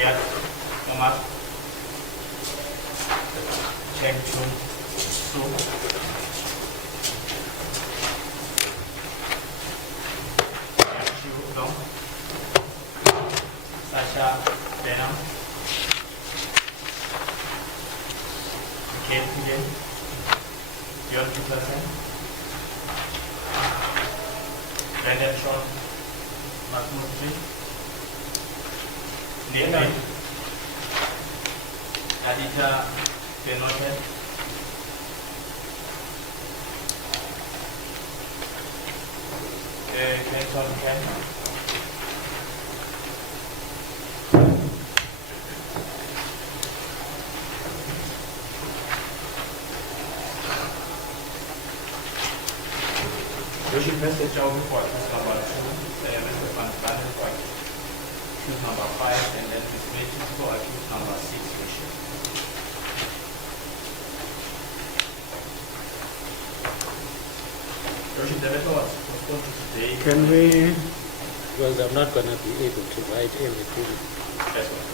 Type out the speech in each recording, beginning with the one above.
Riyad Omar, Cheng Chung Su, Xiu Dong, Sasha Denham, Kate Piden, Björn Petersen, Brandon Sean Mahmoudji, Nathan Adita Benoit, Kenton Ken, Yoshi Mr. Joe for choose number 2, Mr. Van Baden for choose number 5, and then Ms. Mitchell for choose number 6. Yoshi, the letter was postponed to today. Can we, because I'm not going to be able to write everything That's what.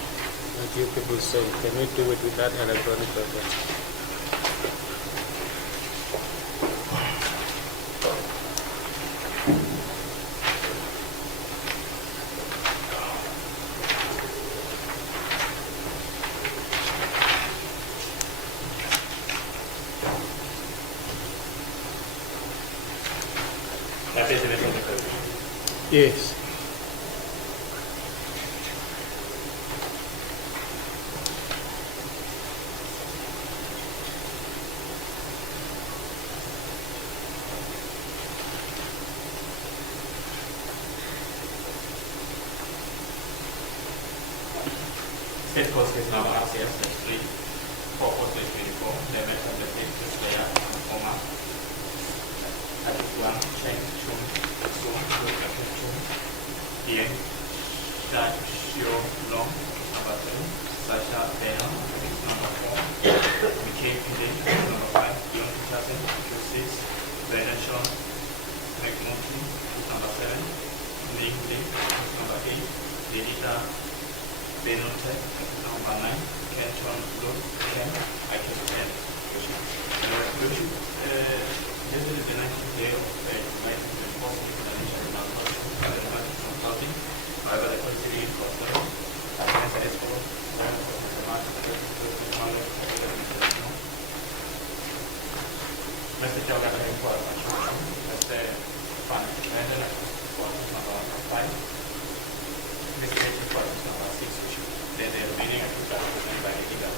that you people say, can we do it with that electronic version? That is the letter of the president. Yes. State court case number RCS-3 44324, the matter of the state is there, Omar, Adjuang Cheng Chung Su, Chung, Bien, Shai Xiu Long, number 2, Sasha Daniel, number 4, Mickey Pidin, number 5, Young Peterson, 6, Brandon Sean McMurphy, number 7, Ning Ling, number 8, Denita Benote, number 9, Kenton Lu, Ken, I can 10. This is the 19th day of inviting the possible financial consulting. However, the Procedural Custom, as an export, Mr. Joga for Mr. Van Brandon for number 5, Mr. Richard for number 6, which the remaining of the represented by the legal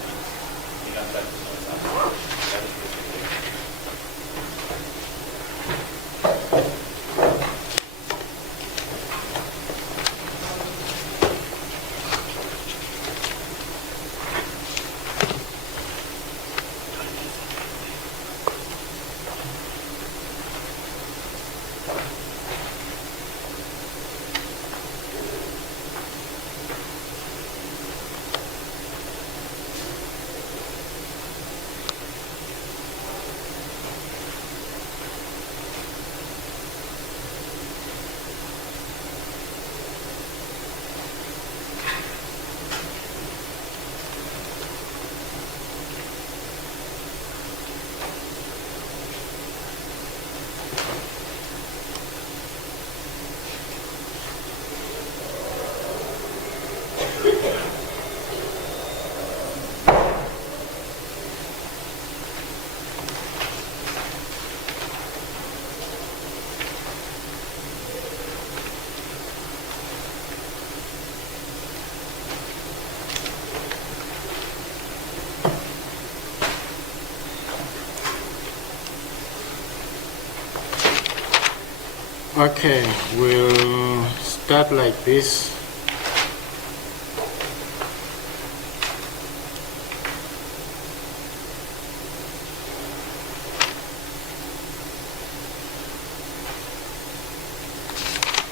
Okay, we'll start like this.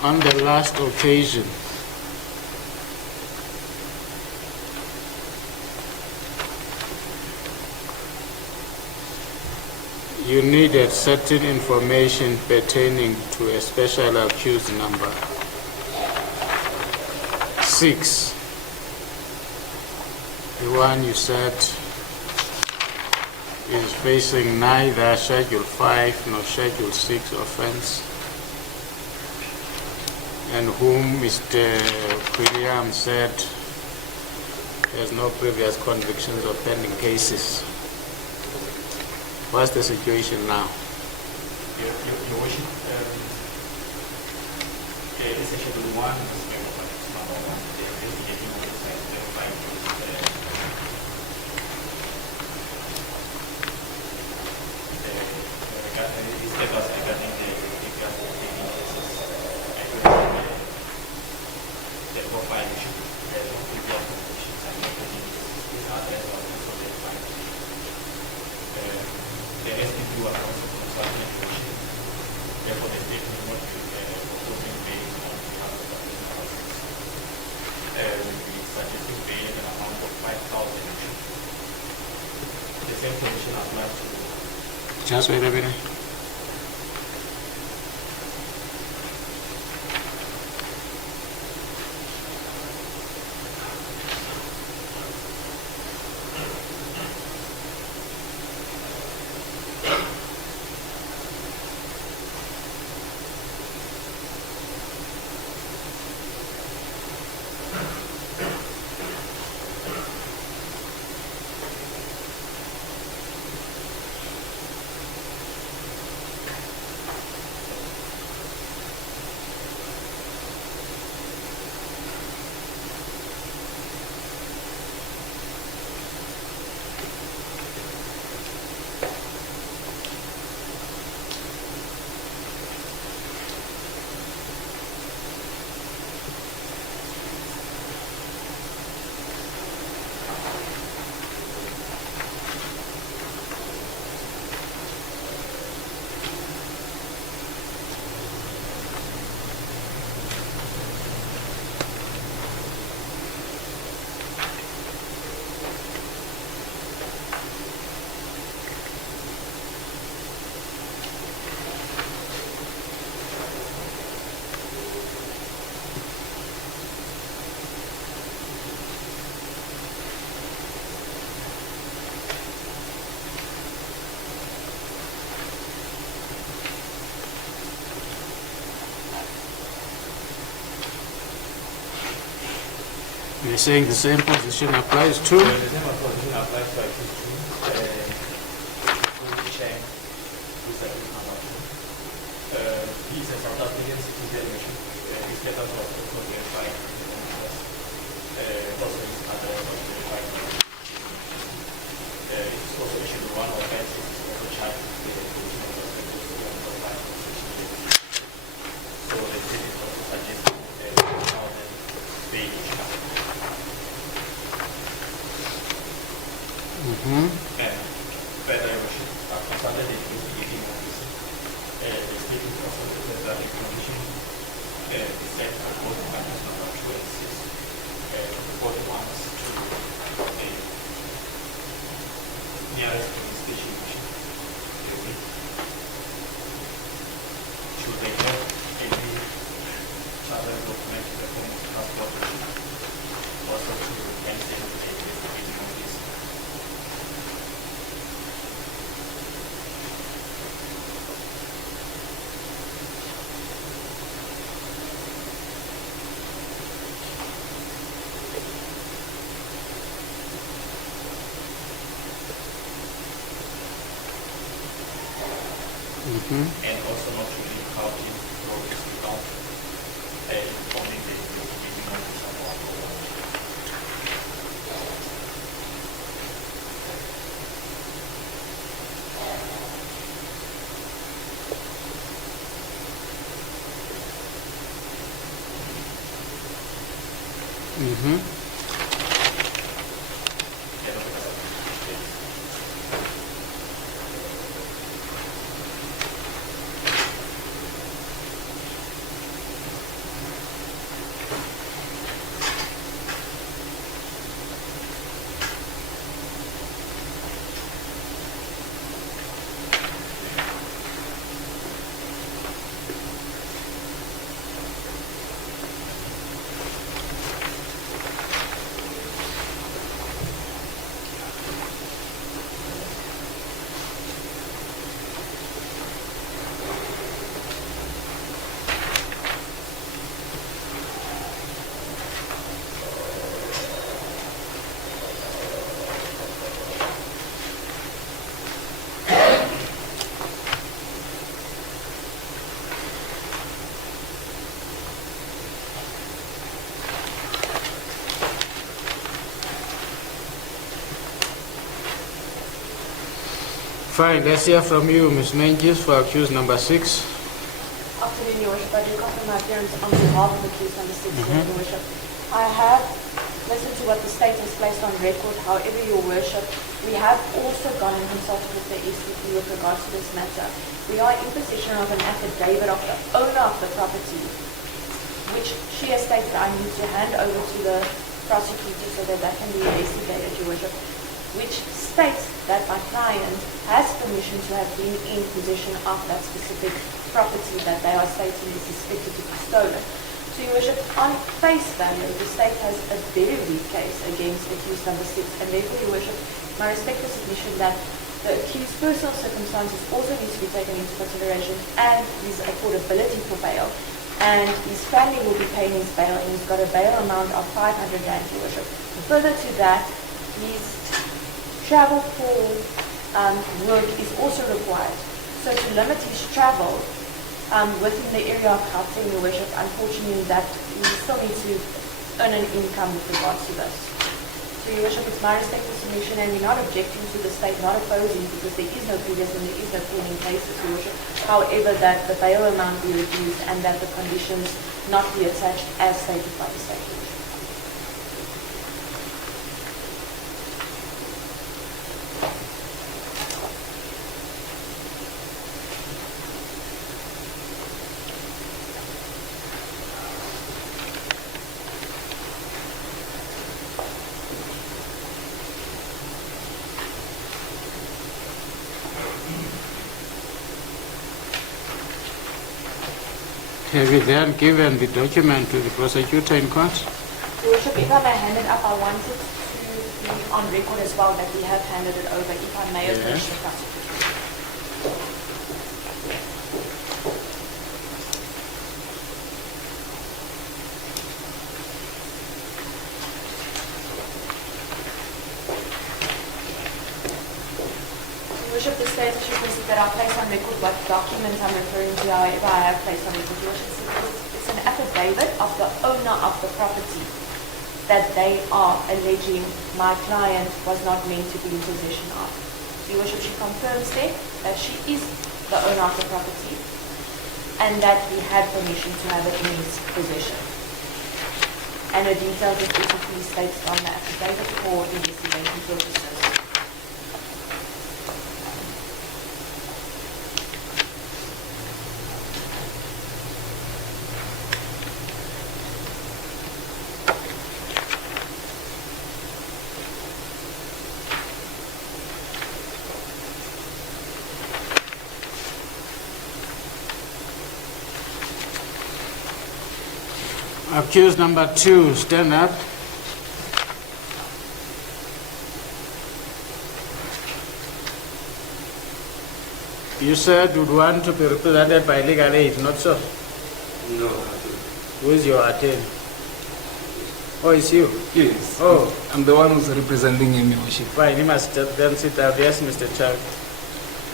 On the last occasion, you needed certain information pertaining to a special accused number 6. The one you said is facing neither Schedule 5 nor Schedule 6 offense, and whom Mr. William said has no previous convictions or pending cases. What's the situation now? Your worship, this is Schedule 1, this is number 1, the investigating officer is verifying the status regarding the previous taking cases. I don't the profile issue, the previous convictions and not taking these others are also verified. The SPP was also consulting information. Therefore, the statement will not be proposing bail on behalf of the persons. We'll be suggesting bail in an amount of 5,000. The same condition applies to. Just wait a minute. You're saying the same position applies to? The same position applies to accused to Cheng, who is accused number 2. He is a South African citizen. His status was also verified. Also his address was verified. It is also Schedule 1 offense. It is also charged with the commission of the so the state is also suggesting 1,000 bail each month. And further, we should have consulted the investigating officer. The state is also that the commission is set for both matters number 2 and 6. Both ones to the nearest police station. Should they have any travel document in the form of passport, also to cancel the investigating officer. And also not to leave county roads without informing the investigating officer or Fine, let's hear from you, Ms. Menkes, for accused number 6. Afternoon, Your Worship. I do confirm my appearance on behalf of accused number 6, Your Worship. I have listened to what the state has placed on record. However, Your Worship, we have also gone and consulted with the SCP with regards to this matter. We are in possession of an affidavit of the owner of the property, which she has stated I need to hand over to the prosecutor so that can be investigated, Your Worship, which states that my client has permission to have been in possession of that specific property that they are stating is suspected to be stolen. So, Your Worship, on face value, the state has a very weak case against accused number 6, and therefore, Your Worship, my respectful submission that the accused's personal circumstances also need to be taken into consideration, and his affordability for bail, and his family will be paying his bail, and he's got a bail amount of 500 rand, Your Worship. Further to that, his travel for work is also required. So to limit his travel within the area of Gauteng, Your Worship, unfortunately that we still need to earn an income with regards to this. So, Your Worship, it's my respectful submission, and we're not objecting to the state not opposing because there is no previous and there is no pending cases, Your Worship. However, that the bail amount be reduced and that the conditions not be attached as stated by the state, Your Worship. Have you then given the document to the prosecutor in court? Your Worship, if I may hand it up, I wanted to be on record as well that we have handed it over, if I may, approach the prosecutor. Your Worship, the state has requested that I place on record what documents I'm referring to, however I have placed on record. Your Worship, it's an affidavit of the owner of the property that they are alleging my client was not meant to be in possession of. Your Worship, she confirms there that she is the owner of the property and that he had permission to have it in his possession. And the details is basically stated on the affidavit for investigation purposes. Accused number 2, stand up. You said you would want to be represented by legal aid, not so? No. Who is your attorney? Oh, it's you? Yes. Oh. I'm the one who's representing him, Your Worship. Fine, you must then sit down. Yes, Mr. Chuck.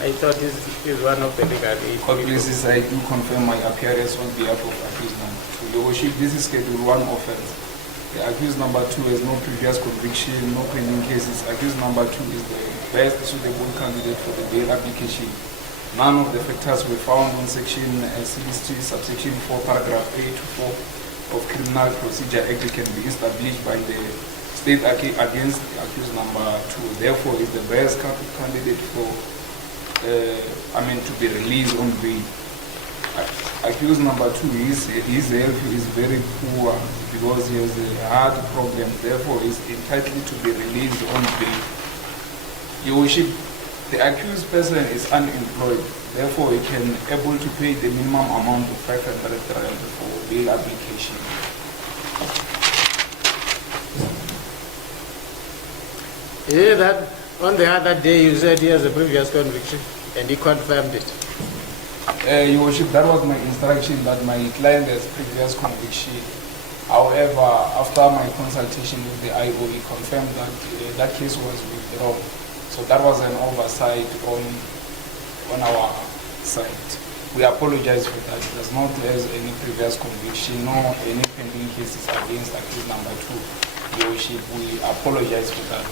I thought this is one of the legal aid. Court places, I do confirm my appearance on behalf of accused number 2. Your Worship, this is Schedule 1 offense. The accused number 2 has no previous conviction, no pending cases. Accused number 2 is the best suitable candidate for the bail application. None of the factors were found in section 60, subsection 4, paragraph 8 to 4 of Criminal Procedure Act can be established by the state against the accused number 2. Therefore, is the best candidate for to be released on bail. Accused number 2, his health is very poor because he has a heart problem. Therefore, is entitled to be released on bail. Your Worship, the accused person is unemployed. Therefore, he can able to pay the minimum amount of 500 rand for bail application. Yeah, that on the other day you said he has a previous conviction and he confirmed it. Your Worship, that was my instruction that my client has previous conviction. However, after my consultation with the IO, he confirmed that that case was withdrawn. So that was an oversight on our side. We apologize for that. It does not have any previous conviction, nor any pending cases against accused number 2. Your Worship, we apologize for that.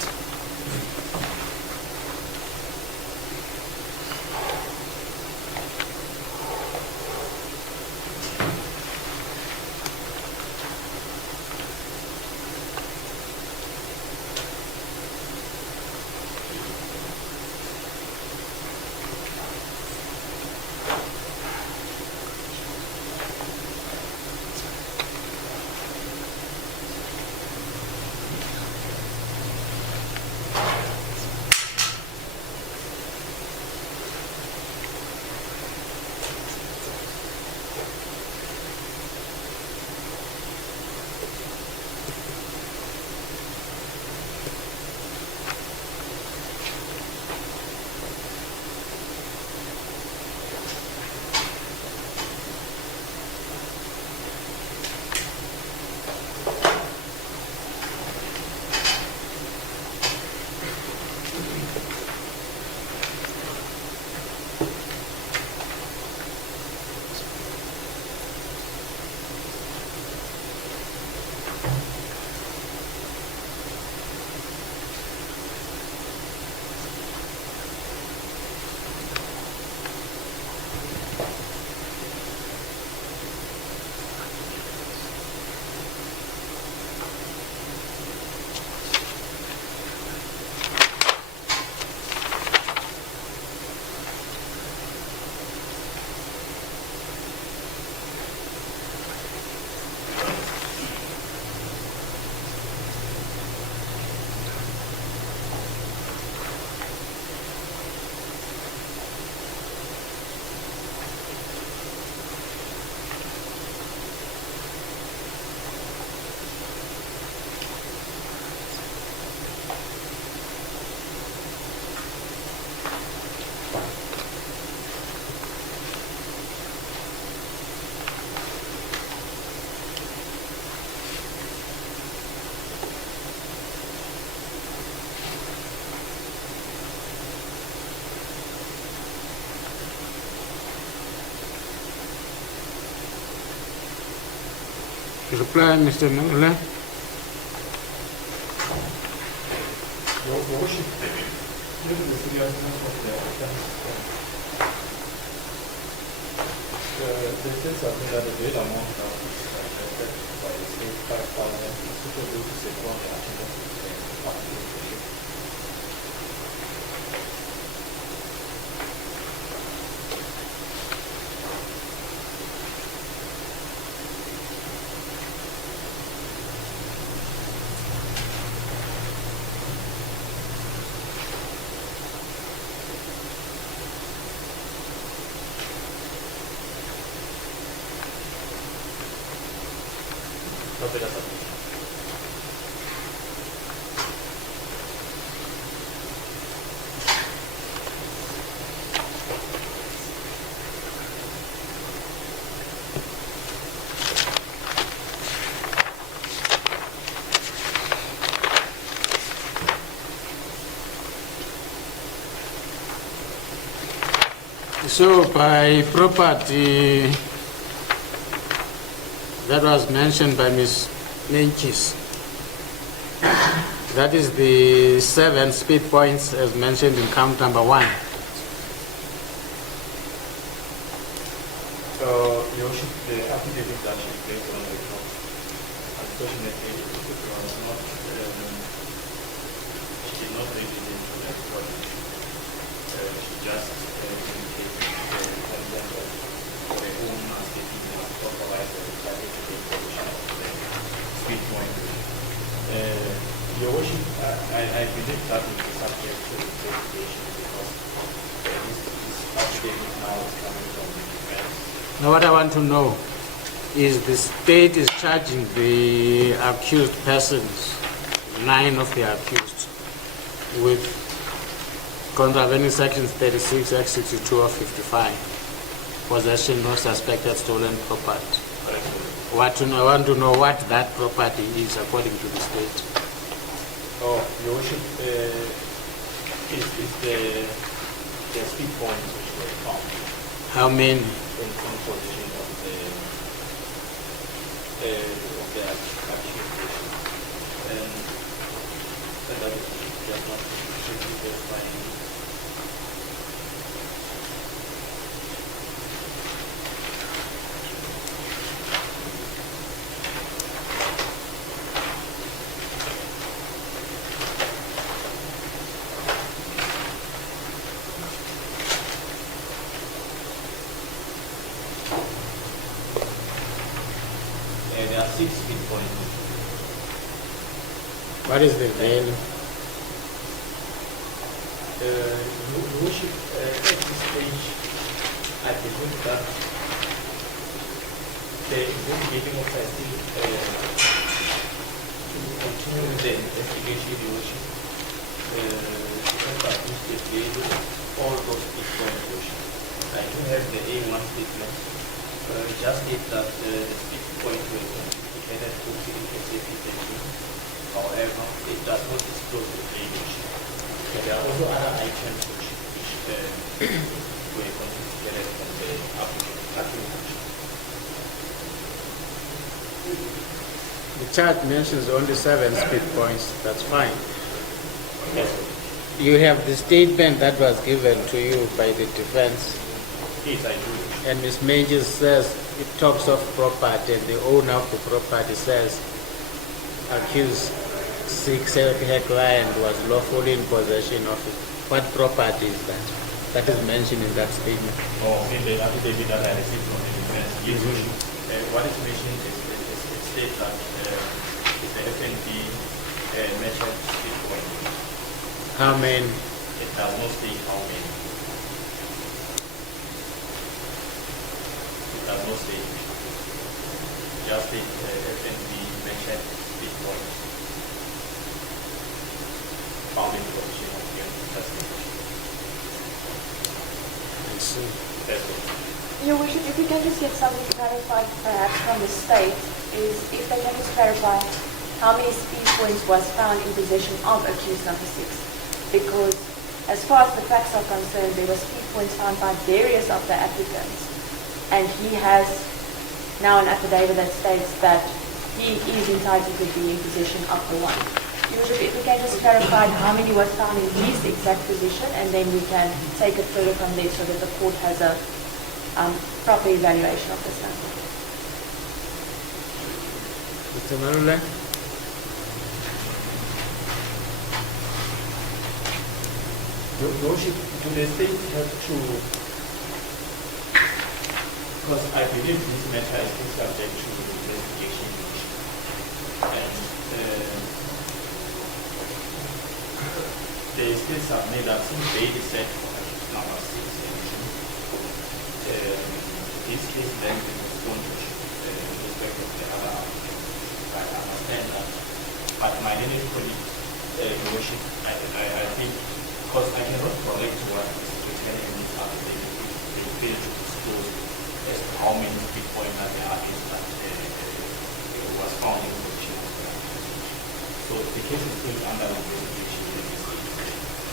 Reply, Mr. Nule. Your worship, given the seriousness of the offense, the state has been that a great amount of affected by the state 5,000 is suitable to secure the attendance of the public worship. Copy that submission. So by property that was mentioned by Ms. Menkis, that is the 7 speed points as mentioned in count number 1. Your worship, the affidavit that she placed on the report, unfortunately, it was not, she did not read it into the report. She just indicated the content of her own statement and authorized the private information of the speed point. Your worship, I believe that is the subject to investigation because this affidavit now is coming from the defense. Now what I want to know is the state is charging the accused persons, 9 of the accused, with contravening sections 36, Act 62 of 55, possession of suspected stolen property. I want to know what that property is according to the state. Oh, your worship, is the speed points which were found How many? in position of the accusation. And that is just not should be verified. There are 6 speed points. What is the value? Your worship, at this stage, I believe that the investigating officer still to continue with the investigation, your worship. Because at this stage, all those speed points, your worship. I do have the A1 statement. Just state that the speed point will indicated to SAP technique. However, it does not disclose the age. There are also other items which were confiscated from the application. The chart mentions only 7 speed points. That's fine. Yes, You have the statement that was given to you by the defense, yes, I do. and Ms. Majors says it talks of property, and the owner of the property says accused seeks her client was lawfully in possession of it. What property is that? That is mentioned in that statement. Oh, in the affidavit that I received from the defense, yes, what is mentioned is it states that it's the FNB merchant speed point. How many? It does not say how many. It does not say. Just the FNB merchant speed point. Found in the position of the testing. I see. That's it. Your worship, if we can just get something clarified perhaps from the state, is if they can just clarify how many speed points was found in possession of accused number 6. Because as far as the facts are concerned, there were speed points found by various of the applicants. And he has now an affidavit that states that he is entitled to be in possession of the one. Your Worship, if we can just clarify how many were found in his exact position, and then we can take it further from there so that the court has a proper evaluation of this matter. Mr. Marula? Your Worship, do the state have to, because I believe this matter is still subject to investigation, and the state submit that since they decide for number 6 this case then is postponed to respect of the other applicants. I understand that. But my learned colleague, Your Worship, I think, because I cannot correct what is written in this affidavit, they fail to disclose as to how many people in the artist that was found in possession of the accused. So the case is still under investigation.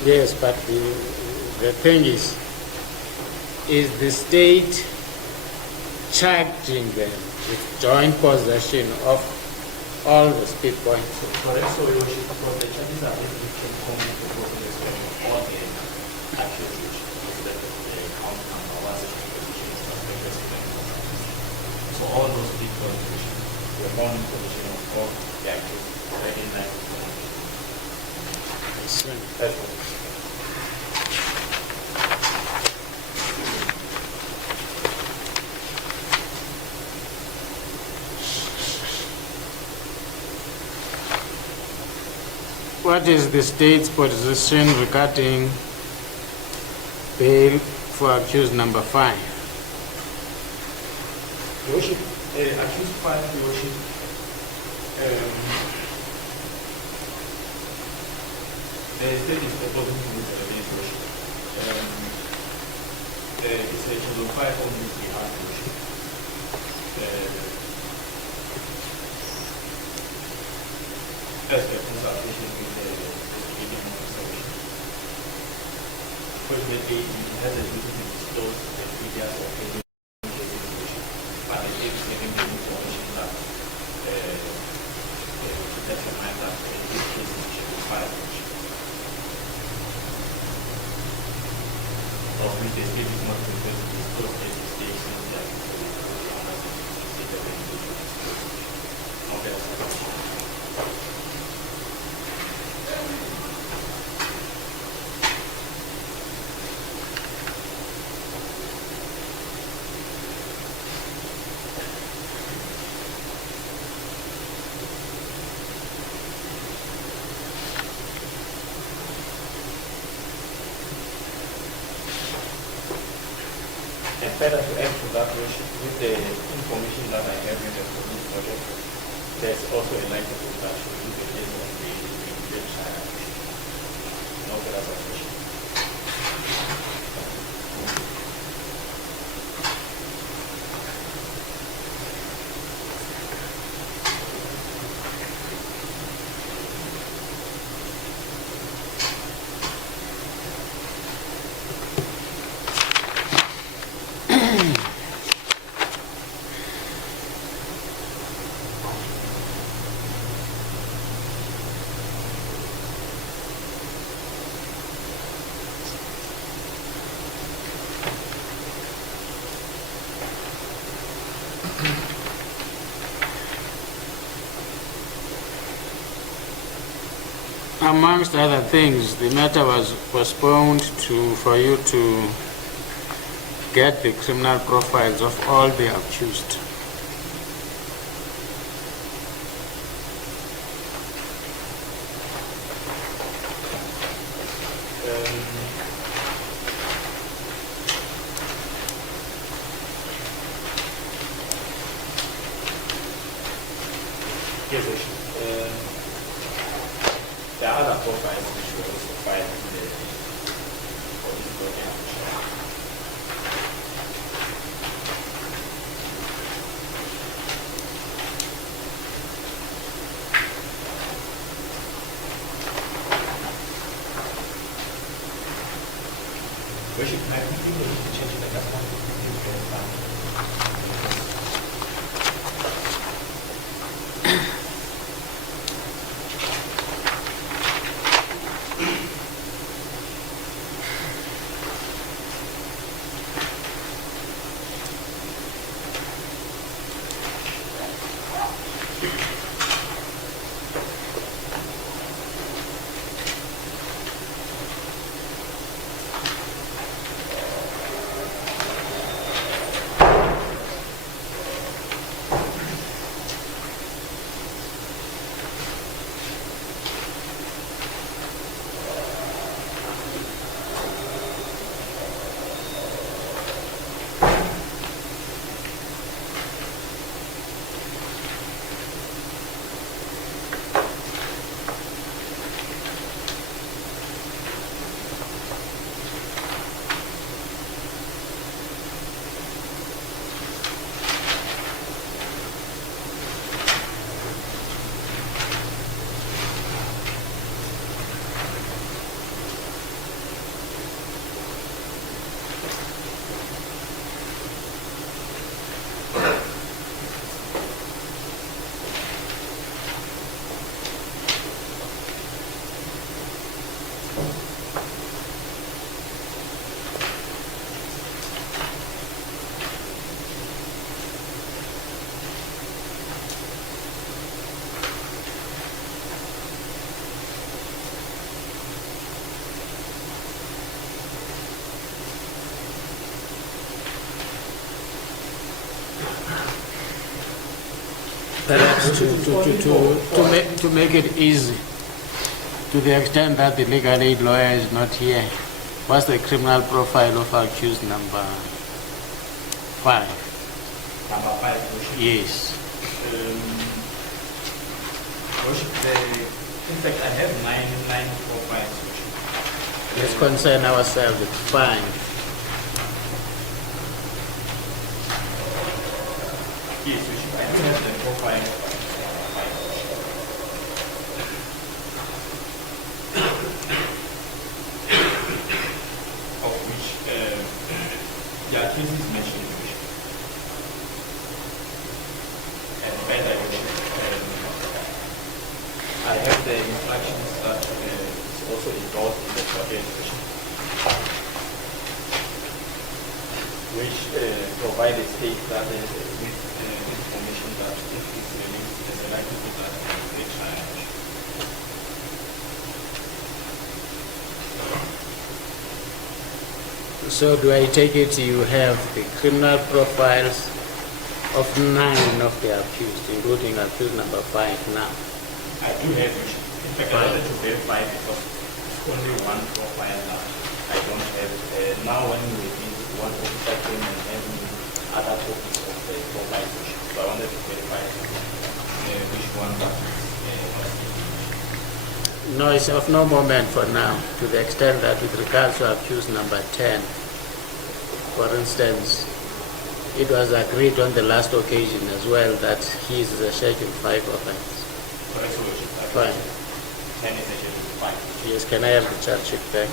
Yes, but the thing is the state charging them with joint possession of all the speed points? Correct, so Your Worship, because the charges are basically from common to possession of all the accused, because that the count number was position is suspected. So all those speed points were found in possession of all the accused already in line with the I see. That's all. What is the state's position regarding bail for accused number 5? Your Worship, accused 5, Your Worship, the state is proposing to this evidence, Your Worship. It's schedule 5 only we have, Your Worship. As the consultation with the Canadian Association. Fortunately, it has a duty to disclose the figures of the but it is giving the information that to determine that in this case it should be filed. Of which the state is not prepared to disclose the mistakes in the And further to add to that, with the information that I have in the police project, there's also a likelihood that we will be based on the immediate trial. No further submission. Amongst other things, the matter was postponed for you to get the criminal profiles of all the accused. Yes, there are other profiles which were also filed in the police project. Worship, I think we need to change the custom. to make it easy, to the extent that the legal aid lawyer is not here, what's the criminal profile of accused number 5? Number 5, Worship. Yes. Worship, in fact, I have nine profiles, Worship. Let's concern ourselves with 5. Yes, Worship, I do have the profile of 5. Of which, the accused is mentioned, Worship. And by that, Worship, I have the infractions that is also involved in the project, which provide a state that with information that if it's released, there's a likelihood that they charge. So do I take it you have the criminal profiles of 9 of the accused, including accused number 5 now? I do have, in fact, I wanted to verify because it's only one profile now. I don't have, now when we release one officer came and having other copies of the profile, so I wanted to verify which one that is No, it's of no moment for now, to the extent that with regards to accused number 10, for instance, it was agreed on the last occasion as well that he is a Schedule 5 offense. Fine. 10 is a Schedule 5. Yes, can I have the charge sheet back?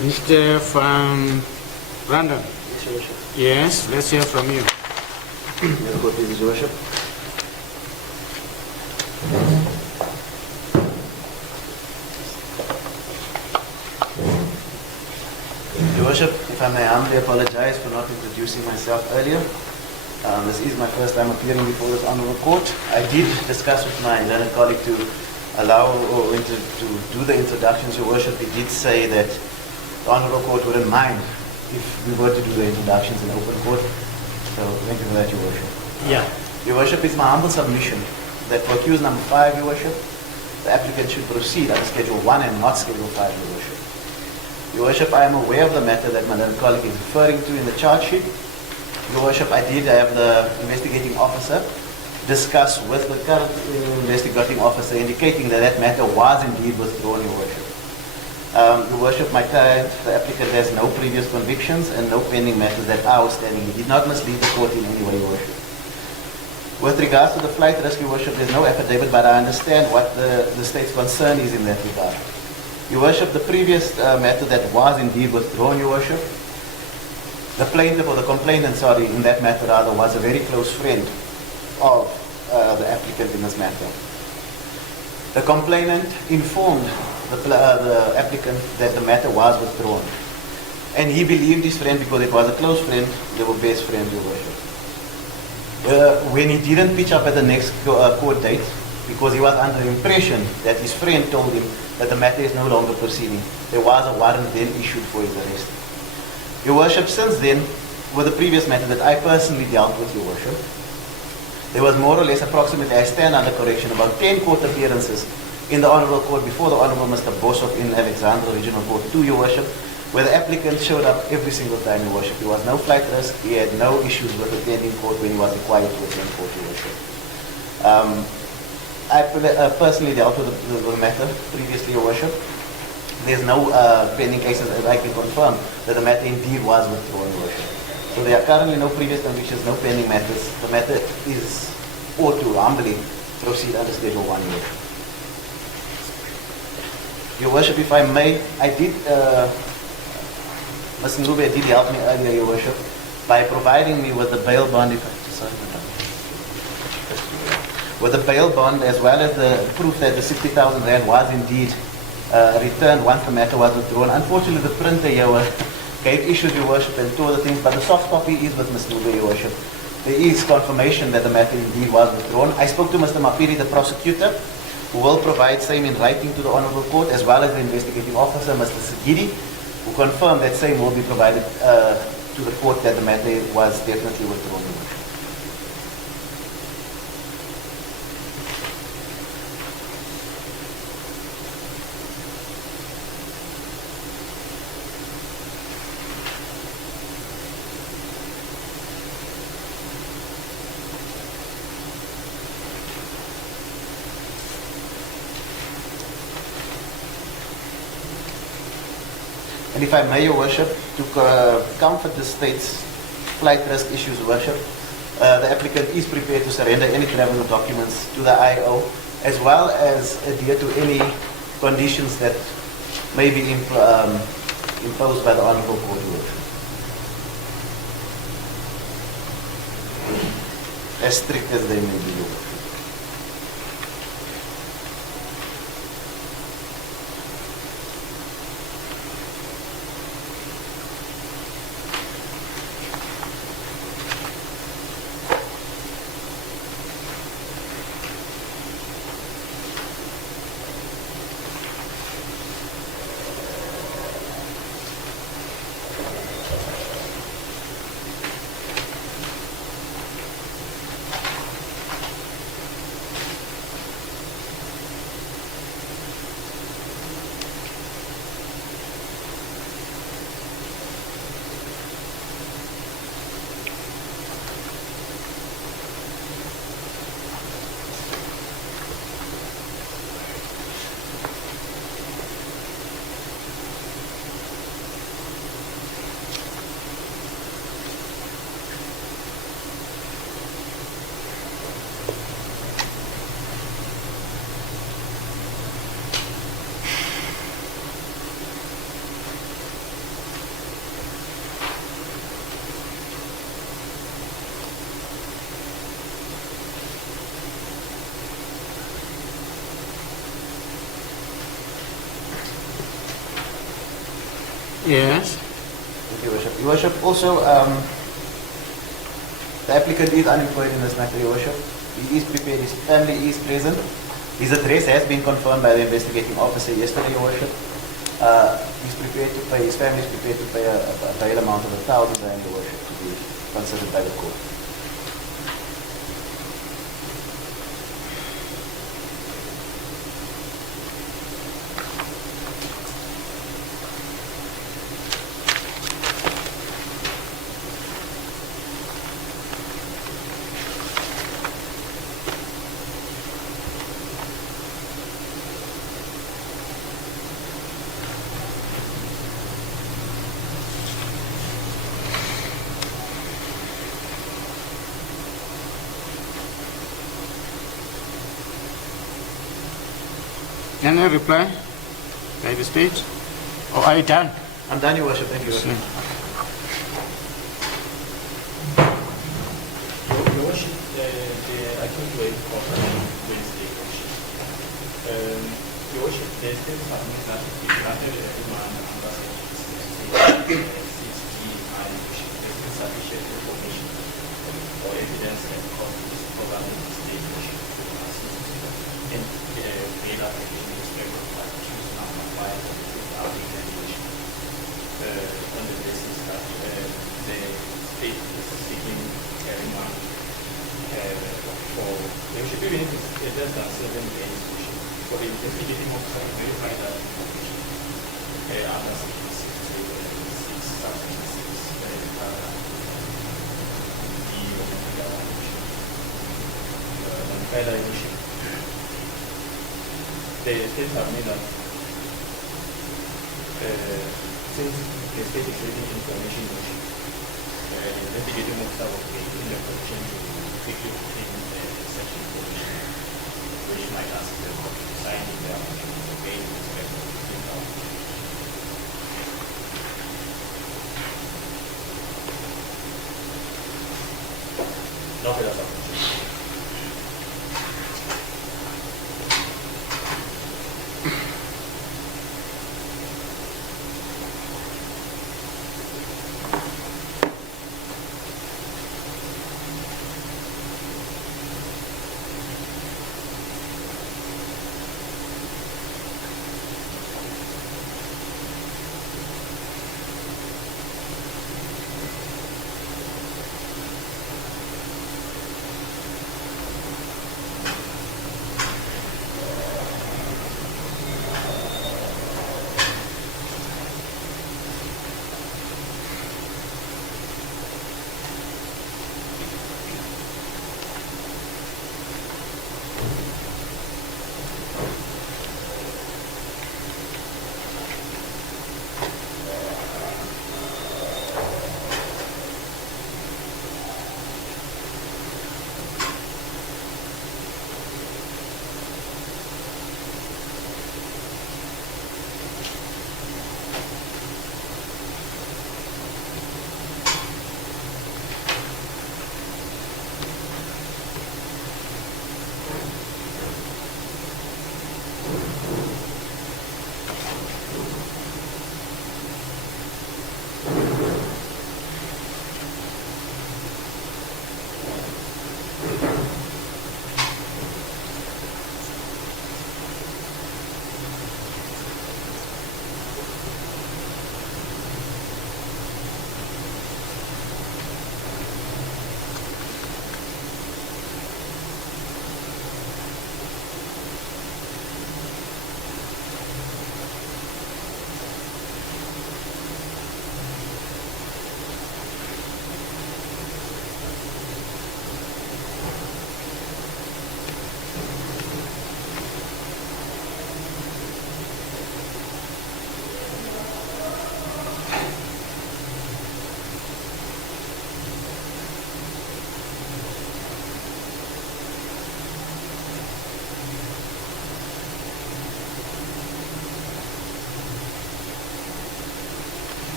Mr. Van Brandon. Yes, Your Worship. Yes, let's hear from you. Your Copies, Your Worship. Your Worship, if I may humbly apologize for not introducing myself earlier. This is my first time appearing before this honorable court. I did discuss with my learned colleague to allow or to do the introductions, Your Worship. He did say that the honorable court wouldn't mind if we were to do the introductions in open court. So thank you for that, Your Worship. Yeah. Your Worship, it's my humble submission that for accused number 5, Your Worship, the applicant should proceed under Schedule 1 and not Schedule 5, Your Worship. Your Worship, I am aware of the matter that my learned colleague is referring to in the charge sheet. Your Worship, I did have the investigating officer discuss with the current investigating officer indicating that that matter was indeed withdrawn, Your Worship. Your Worship, my client, the applicant, has no previous convictions and no pending matters that are outstanding. He did not mislead the court in any way, Your Worship. With regards to the flight risk, Your Worship, there's no affidavit, but I understand what the state's concern is in that regard. Your Worship, the previous matter that was indeed withdrawn, Your Worship, the plaintiff or the complainant, sorry, in that matter rather, was a very close friend of the applicant in this matter. The complainant informed the applicant that the matter was withdrawn. And he believed his friend because it was a close friend, they were best friends, Your Worship. When he didn't pitch up at the next court date, because he was under the impression that his friend told him that the matter is no longer proceeding, there was a warrant then issued for his arrest. Your Worship, since then, with the previous matter that I personally dealt with, Your Worship, there was more or less approximately, I stand under correction, about 10 court appearances in the Honourable Court before the Honourable Mr. Boshoff in Alexandra Regional Court 2, Your Worship, where the applicant showed up every single time, Your Worship. There was no flight risk. He had no issues with attending court when he was required to attend court, Your Worship. I personally dealt with the matter previously, Your Worship. There's no pending cases that I can confirm that the matter indeed was withdrawn, Your Worship. So there are currently no previous convictions, no pending matters. The matter is, ought to humbly proceed under Schedule 1, Your Worship. Your Worship, if I may, I did, Mr. Ngube did help me earlier, Your Worship, by providing me with the bail bond, with the bail bond as well as the proof that the 60,000 rand was indeed returned once the matter was withdrawn. Unfortunately, the printer here gave issues, Your Worship, and two other things, but the soft copy is with Mr. Ngube, Your Worship. There is confirmation that the matter indeed was withdrawn. I spoke to Mr. Mapiri, the prosecutor, who will provide same in writing to the Honourable Court, as well as the investigating officer, Mr. Sagidi, who confirmed that same will be provided to the court that the matter was definitely withdrawn. And if I may, Your Worship, to comfort the state's flight risk issues, Your Worship, the applicant is prepared to surrender any travel documents to the IO, as well as adhere to any conditions that may be imposed by the Honourable Court, Your Worship. As strict as they may be, Your Worship. Yes. Thank you, Your Worship. Your Worship, also, the applicant is unemployed in this matter, Your Worship. He is prepared, his family is present. His address has been confirmed by the investigating officer yesterday, Your Worship. He's prepared to pay, his family is prepared to pay a bail amount of 1,000 rand, Your Worship, to be considered by the court. Any reply by the state? Or are you done? I'm done, Your Worship. Thank you, Your Worship. Your Worship, I think we Wednesday, Your Worship. Your Worship, there's still something that we granted everyone under Section 60I, there's insufficient information or evidence that causes this program in the state, Your Worship, and made up in respect of accused number 5 of this examination on the basis that the state less than 7 days for the investigating officer to verify that under 6 substances further issue. The state have made that since the state is raising information issue, the investigating officer will be in the position to quickly obtain such information, which might ask the court to sign in their obey the respect of the state law. No further submission.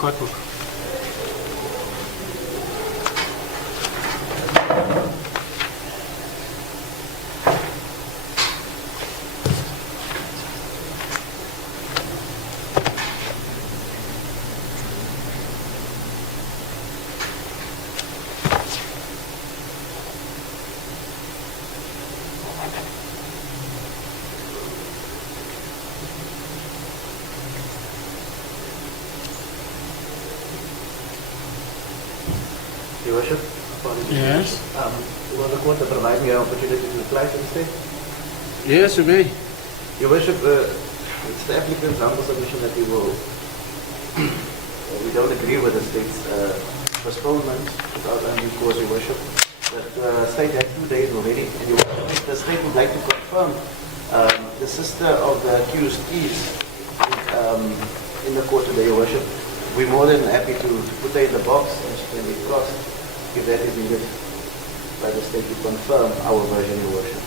court book. Your Worship, apologies. Yes. Will the court provide me an opportunity to reply to the state? Yes, you may. Your Worship, it's the applicant's humble submission that we don't agree with the state's postponement without undue cause, Your Worship. But the state had 2 days already, and Your Worship, if the state would like to confirm the sister of the accused is in the court today, Your Worship, we're more than happy to put her in the box and she can be crossed if that is needed by the state to confirm our version, Your Worship.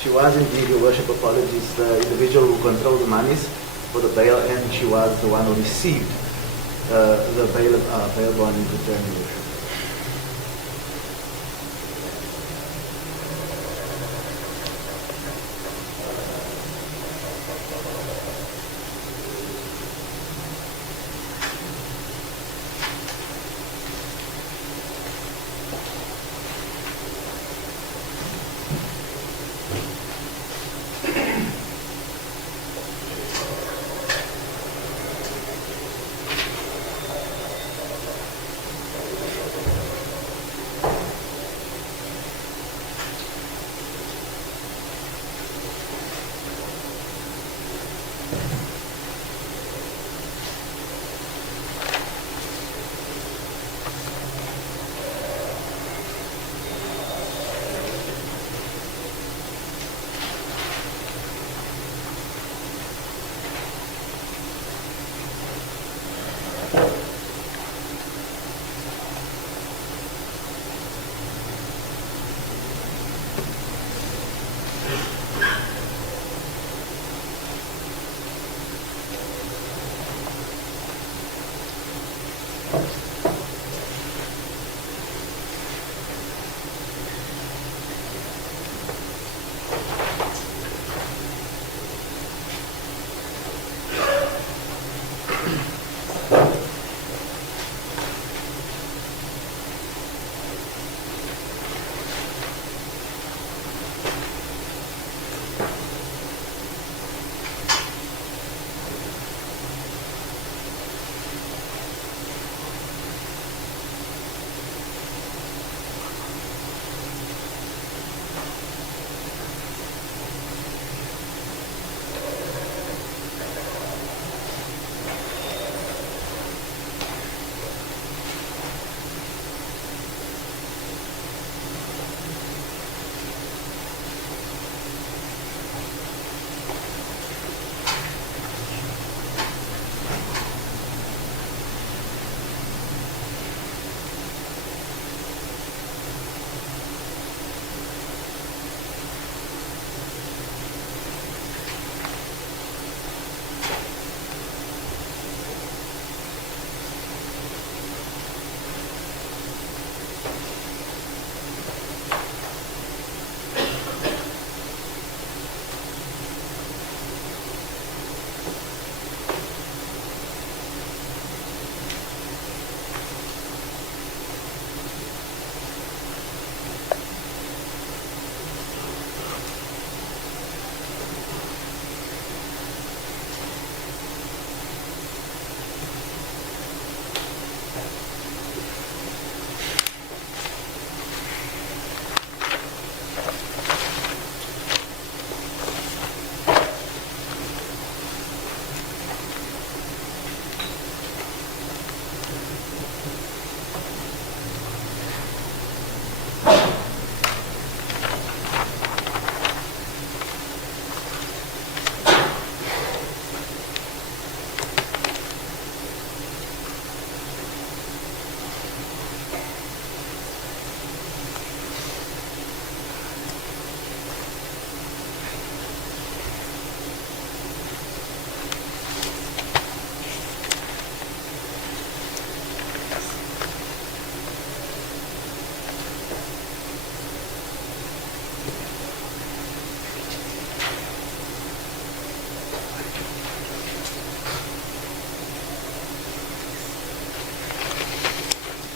She was indeed, Your Worship, apologies, the individual who controlled the monies for the bail, and she was the one who received the bail bond in return, Your Worship.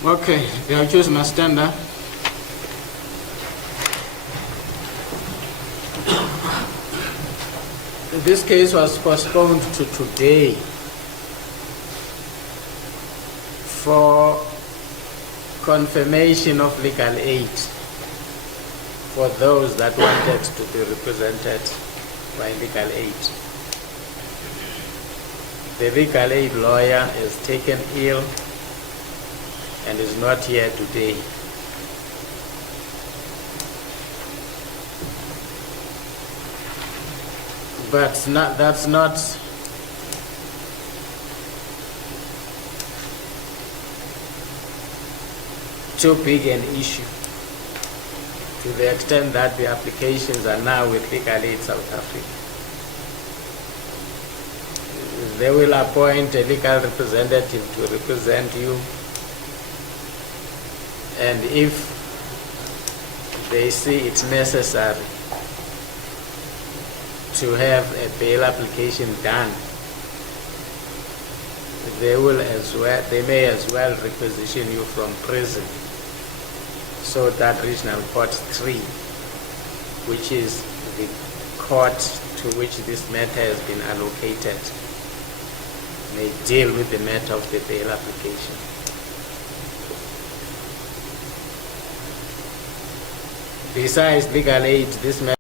Okay, the accused must stand up. This case was postponed to today for confirmation of legal aid for those that wanted to be represented by legal aid. The legal aid lawyer is taken ill and is not here today. But that's not too big an issue, to the extent that the applications are now with Legal Aid South Africa. They will appoint a legal representative to represent you, and if they see it's necessary to have a bail application done, they may as well requisition you from prison, so that Regional Court 3, which is the court to which this matter has been allocated, may deal with the matter of the bail application. Besides legal aid, this matter